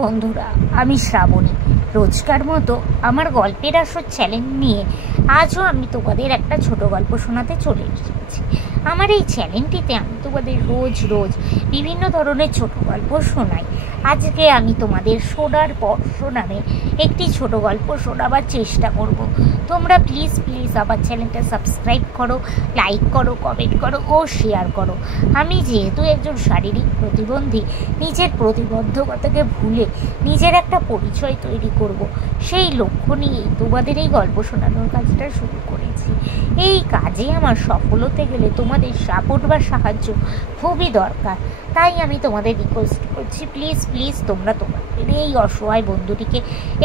বন্ধুরা, আমি শ্রাবণী। রোজকার মতো আমার গল্পের আসর চ্যালেঞ্জ নিয়ে আজও আমি তোমাদের একটা ছোট গল্প শোনাতে চলে এসেছি। আমার এই চ্যানেলটিতে আমি তোমাদের রোজ রোজ বিভিন্ন ধরনের ছোট গল্প শোনাই। আজকে আমি তোমাদের শোনার পর শোনাবে একটি ছোট গল্প শোনাবার চেষ্টা করব। তোমরা প্লিজ আমার চ্যানেলটা সাবস্ক্রাইব করো, লাইক করো, কমেন্ট করো ও শেয়ার করো। আমি যেহেতু একজন শারীরিক প্রতিবন্ধী, নিজের প্রতিবন্ধকতাকে ভুলে নিজের একটা পরিচয় তৈরি করব, সেই লক্ষ্য নিয়েই তোমাদের এই গল্প শোনানোর কাজটা শুরু করেছি। এই কাজে আমার সফল হতে গেলে তোমাদের সাপোর্ট বা সাহায্য খুবই দরকার। তাই আমি তোমাদের রিকোয়েস্ট করছি, প্লিজ তোমরা তোমাদের এই অসহায় বন্ধুটিকে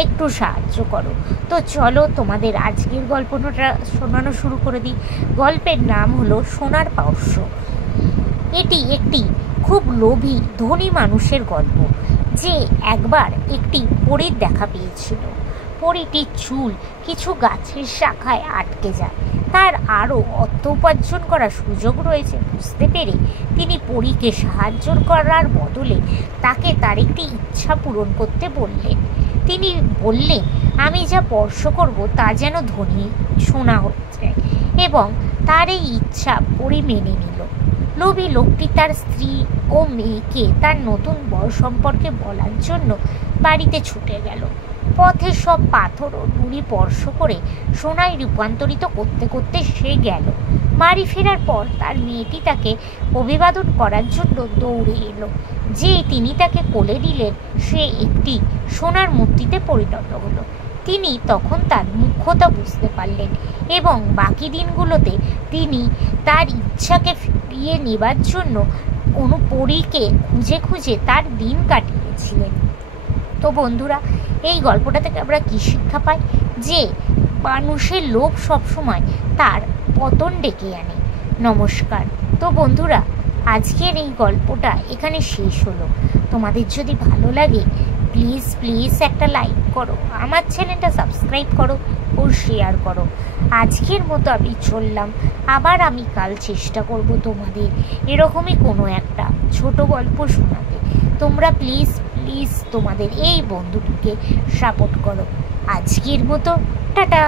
একটু সাহায্য করো। তো চলো তোমাদের আজকের গল্পটা শোনানো শুরু করে দিই। গল্পের নাম হলো সোনার পাউরস। এটি একটি খুব লোভী ধনী মানুষের গল্প, যে একবার একটি পরীর দেখা পেয়েছিল। পরীটির চুল কিছু গাছের শাখায় আটকে যায়। তার আরও অর্থ উপার্জন করার সুযোগ রয়েছে বুঝতে পেরে তিনি পরীকে সাহায্য করার বদলে তাকে তার একটি ইচ্ছা পূরণ করতে বললেন। তিনি বললেন, আমি যা স্পর্শ করব তা যেন ধনী সোনা হয়ে যায়, এবং তার এই ইচ্ছা পরী মেনে নিল। লোভী লোকটি তার স্ত্রী ও মেয়েকে তার নতুন বর সম্পর্কে বলার জন্য বাড়িতে ছুটে গেল। পথে সব পাথর ও নুড়ি স্পর্শ করে সোনায় রূপান্তরিত করতে করতে সে গেল। বাড়ি ফেরার পর তার মেয়েটি তাকে অভিবাদন করার জন্য দৌড়ে এলো। যেই তিনি তাকে কোলে নিলেন, সে একটি সোনার মূর্তিতে পরিণত হলো। তিনি তখন তার মুখ্যতা বুঝতে পারলেন, এবং বাকি দিনগুলোতে তিনি তার ইচ্ছাকে ফিরিয়ে নেবার জন্য পরীকে খুঁজে খুঁজে তার দিন কাটিয়েছিলেন। তো বন্ধুরা, এই গল্পটা থেকে আমরা কী শিক্ষা পাই? যে মানুষের লোভ সবসময় তার পতন ডেকে আনে। নমস্কার। তো বন্ধুরা, আজকের এই গল্পটা এখানে শেষ হলো। তোমাদের যদি ভালো লাগে প্লিজ একটা লাইক করো, আমার চ্যানেলটা সাবস্ক্রাইব করো ও শেয়ার করো। আজকের মতো আমি চললাম। আবার আমি কাল চেষ্টা করব তোমাদের এরকমই কোনো একটা ছোট গল্প শোনাতে। তোমরা প্লিজ তোমাদের এই বন্ধুটিকে সাপোর্ট করো। আজকের মতো টাটা।